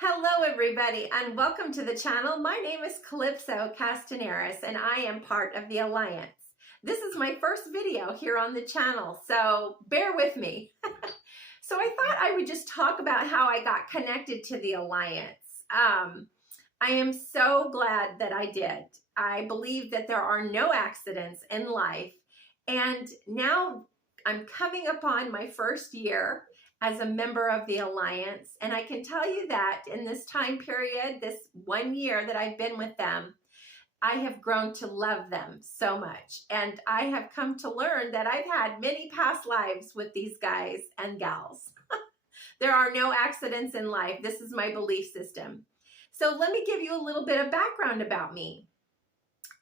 Hello everybody and welcome to the channel. My name is Calypso Castanares and I am part of the Alliance. This is my first video here on the channel, so bear with me. So I thought I would just talk about how I got connected to the Alliance. I am so glad that I did. I believe that there are no accidents in life, and now I'm coming upon my first year as a member of the Alliance. And I can tell you that in this time period, this 1 year that I've been with them, I have grown to love them so much. And I have come to learn that I've had many past lives with these guys and gals. There are no accidents in life. This is my belief system. So let me give you a little bit of background about me.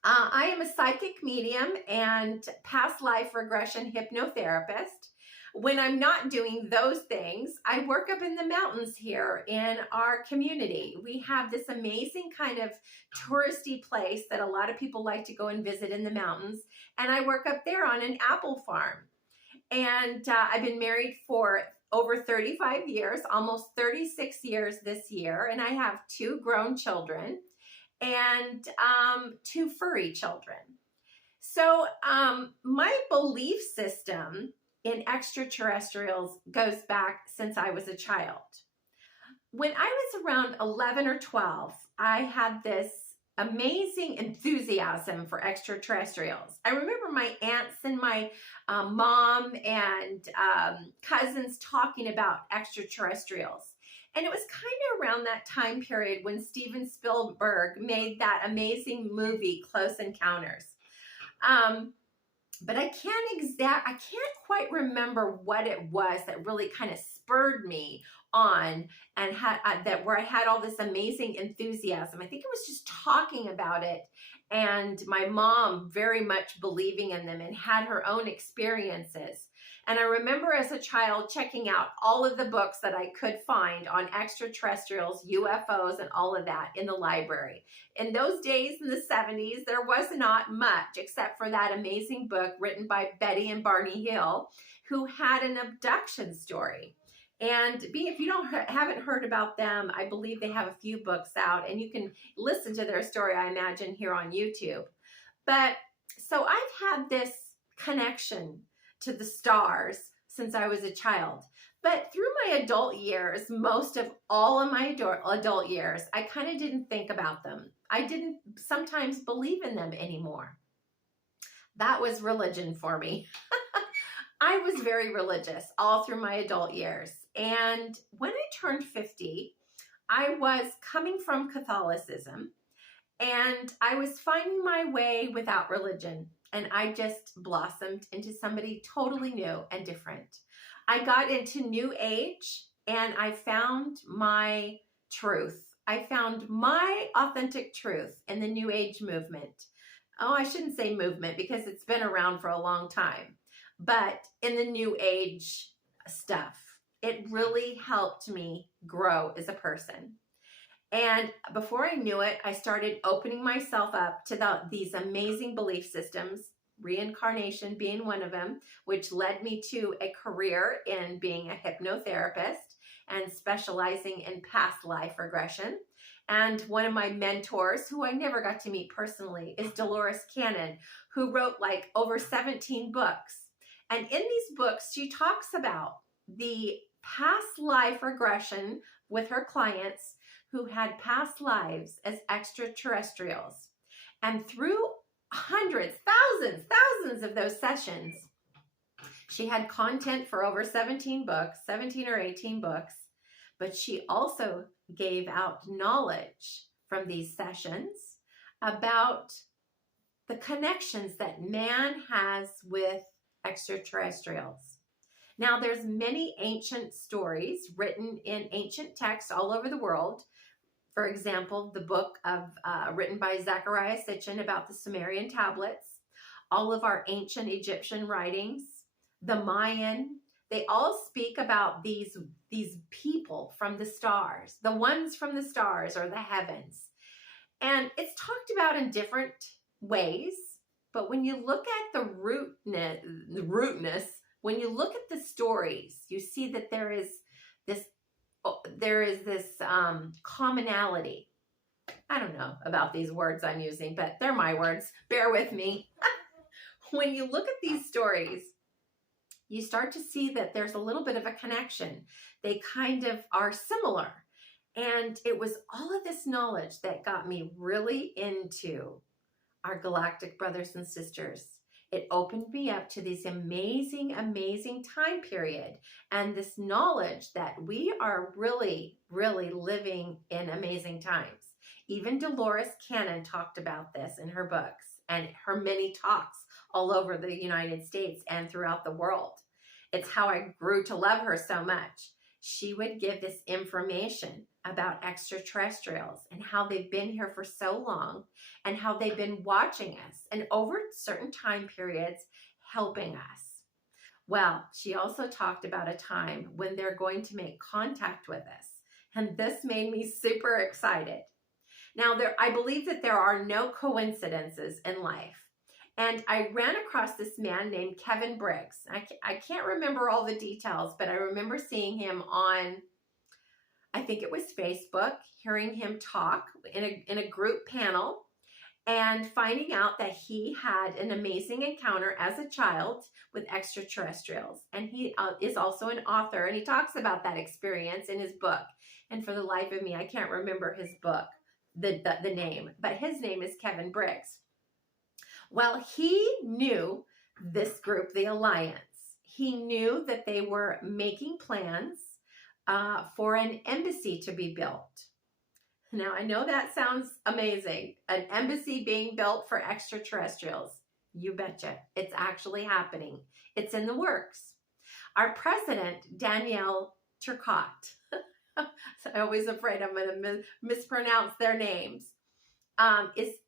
I am a psychic medium and past life regression hypnotherapist. When I'm not doing those things, I work up in the mountains here in our community. We have this amazing kind of touristy place that a lot of people like to go and visit in the mountains. And I work up there on an apple farm. And I've been married for over 35 years, almost 36 years this year. And I have 2 grown children and 2 furry children. So my belief system in extraterrestrials goes back since I was a child. When I was around 11 or 12, I had this amazing enthusiasm for extraterrestrials. I remember my aunts and my mom and cousins talking about extraterrestrials. And it was kind of around that time period when Steven Spielberg made that amazing movie, Close Encounters. But I can't quite remember what it was that really kind of spurred me on and where I had all this amazing enthusiasm. I think it was just talking about it and my mom very much believing in them and had her own experiences. And I remember as a child checking out all of the books that I could find on extraterrestrials, UFOs, and all of that in the library. In those days, in the 70s, there was not much except for that amazing book written by Betty and Barney Hill, who had an abduction story. And if you haven't heard about them, I believe they have a few books out, and you can listen to their story, I imagine, here on YouTube. But so I've had this connection to the stars since I was a child. But through my adult years, most of all of my adult years, I kind of didn't think about them. I didn't sometimes believe in them anymore. That was religion for me. I was very religious all through my adult years. And when I turned 50, I was coming from Catholicism and I was finding my way without religion. And I just blossomed into somebody totally new and different. I got into New Age and I found my truth. I found my authentic truth in the New Age movement. Oh, I shouldn't say movement because it's been around for a long time. But in the New Age stuff, it really helped me grow as a person. And before I knew it, I started opening myself up to these amazing belief systems, reincarnation being one of them, which led me to a career in being a hypnotherapist and specializing in past life regression. And one of my mentors, who I never got to meet personally, is Dolores Cannon, who wrote like over 17 books. And in these books, she talks about the past life regression with her clients who had past lives as extraterrestrials. And through hundreds, thousands of those sessions, she had content for over 17 or 18 books, but she also gave out knowledge from these sessions about the connections that man has with extraterrestrials. Now, there's many ancient stories written in ancient texts all over the world. For example, the book written by Zecharia Sitchin about the Sumerian tablets, all of our ancient Egyptian writings, the Mayan, they all speak about these people from the stars, the ones from the stars or the heavens. And it's talked about in different ways, but when you look at the rootness, when you look at the stories, you see that there is this there is this commonality. I don't know about these words I'm using, but they're my words. Bear with me. When you look at these stories, you start to see that there's a little bit of a connection. They kind of are similar. And it was all of this knowledge that got me really into our Galactic Brothers and Sisters. It opened me up to this amazing, amazing time period and this knowledge that we are really, really living in amazing times. Even Dolores Cannon talked about this in her books and her many talks all over the United States and throughout the world. It's how I grew to love her so much. She would give this information about extraterrestrials and how they've been here for so long and how they've been watching us and over certain time periods helping us. Well, she also talked about a time when they're going to make contact with us. And this made me super excited. Now, I believe that there are no coincidences in life. And I ran across this man named Kevin Briggs. I can't remember all the details, but I remember seeing him on, I think it was Facebook, hearing him talk in a group panel and finding out that he had an amazing encounter as a child with extraterrestrials. And he is also an author, and he talks about that experience in his book. And for the life of me, I can't remember his book, the name, but his name is Kevin Briggs. Well, he knew this group, the Alliance. He knew that they were making plans for an embassy to be built. Now, I know that sounds amazing. An embassy being built for extraterrestrials. You betcha. It's actually happening. It's in the works. Our president, Danielle Turcotte, so I'm always afraid I'm going to mispronounce their names,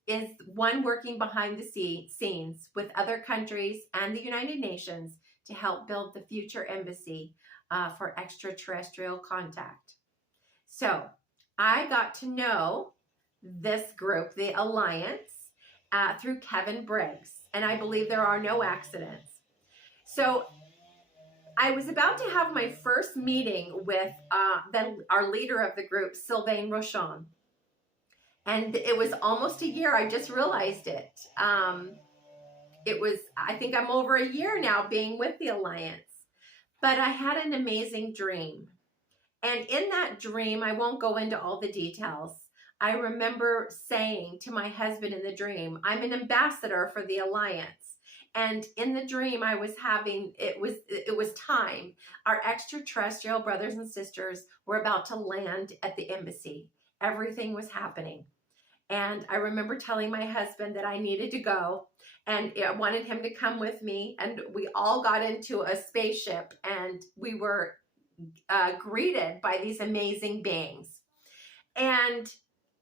is one working behind the scenes with other countries and the United Nations to help build the future embassy for extraterrestrial contact. So I got to know this group, the Alliance, through Kevin Briggs, and I believe there are no accidents. So I was about to have my first meeting with our leader of the group, Sylvain Rochon. And it was almost a year. I just realized it. I think I'm over a year now being with the Alliance. But I had an amazing dream. And in that dream, I won't go into all the details. I remember saying to my husband in the dream, I'm an ambassador for the Alliance. And in the dream I was having, it was time. Our extraterrestrial brothers and sisters were about to land at the embassy. Everything was happening. And I remember telling my husband that I needed to go and I wanted him to come with me. And we all got into a spaceship and we were greeted by these amazing beings. And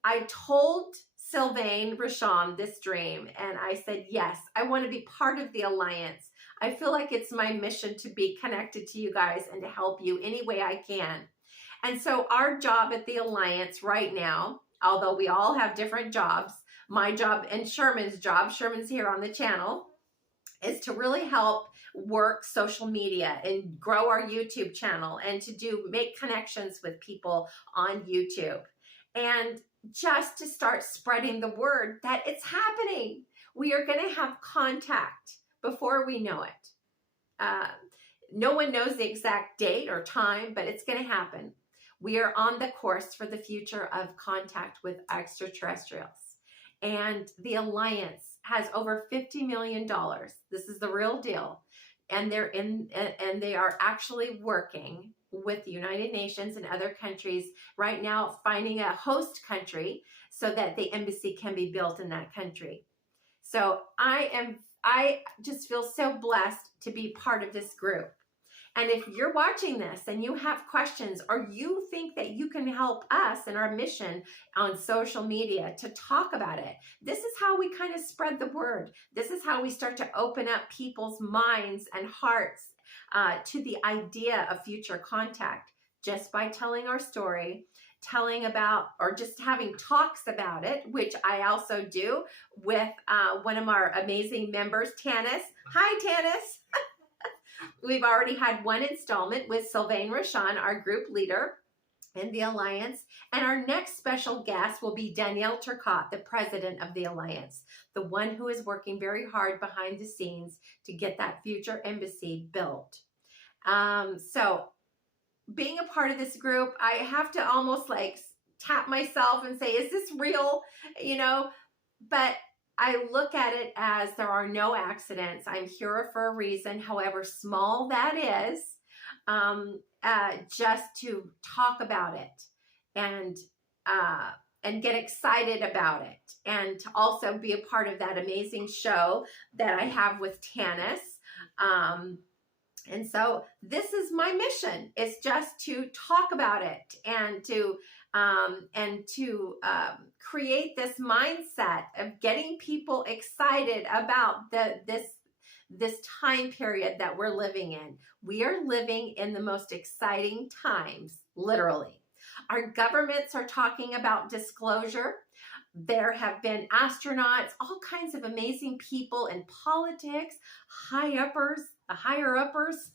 I told Sylvain Rochon this dream and I said, yes, I want to be part of the Alliance. I feel like it's my mission to be connected to you guys and to help you any way I can. And so our job at the Alliance right now, although we all have different jobs, my job and Sherman's job, Sherman's here on the channel, is to really help work social media and grow our YouTube channel and to make connections with people on YouTube. And just to start spreading the word that it's happening. We are going to have contact before we know it. No one knows the exact date or time, but it's going to happen. We are on the course for the future of contact with extraterrestrials. And the Alliance has over $50 million. This is the real deal. And they are actually working with the United Nations and other countries right now, finding a host country so that the embassy can be built in that country. So I just feel so blessed to be part of this group. And if you're watching this and you have questions or you think that you can help us in our mission on social media to talk about it, this is how we kind of spread the word. This is how we start to open up people's minds and hearts to the idea of future contact, just by telling our story, telling about, or just having talks about it, which I also do with one of our amazing members, Tanis. Hi, Tanis. We've already had one installment with Sylvain Rochon, our group leader. in the Alliance. And our next special guest will be Danielle Turcotte, the president of the Alliance, the one who is working very hard behind the scenes to get that future embassy built. So being a part of this group, I have to almost like tap myself and say, is this real? You know, but I look at it as there are no accidents. I'm here for a reason, however small that is, just to talk about it and get excited about it, and to also be a part of that amazing show that I have with Tanis. And so this is my mission, is just to talk about it and to create this mindset of getting people excited about this time period that we're living in. We are living in the most exciting times, literally. Our governments are talking about disclosure. There have been astronauts, all kinds of amazing people in politics, the higher uppers,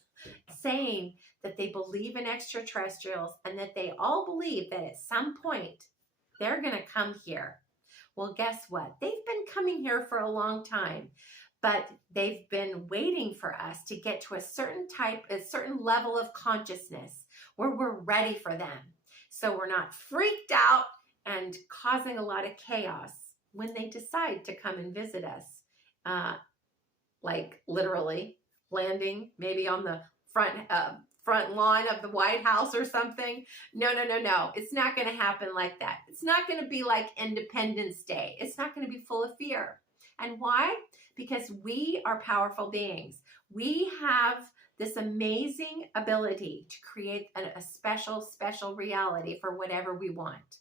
saying that they believe in extraterrestrials and that they all believe that at some point they're going to come here. Well, guess what? They've been coming here for a long time, but they've been waiting for us to get to a certain level of consciousness where we're ready for them. So we're not freaked out and causing a lot of chaos when they decide to come and visit us, like literally landing maybe on the front lawn of the White House or something. No. It's not going to happen like that. It's not going to be like Independence Day. It's not going to be full of fear. And why? Because we are powerful beings. We have this amazing ability to create a special reality for whatever we want.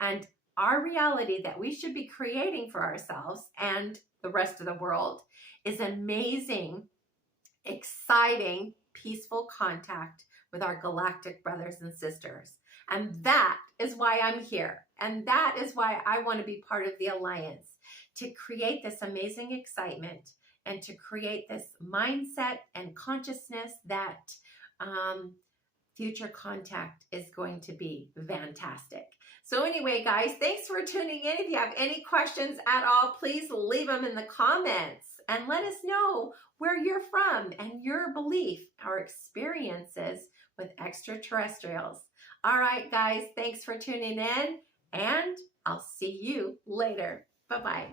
And our reality that we should be creating for ourselves and the rest of the world is amazing, exciting, peaceful contact with our galactic brothers and sisters. And that is why I'm here. And that is why I want to be part of the Alliance, to create this amazing excitement and to create this mindset and consciousness that future contact is going to be fantastic. So anyway, guys, thanks for tuning in. If you have any questions at all, please leave them in the comments and let us know where you're from and your belief or experiences with extraterrestrials. All right, guys, thanks for tuning in, and I'll see you later. Bye-bye.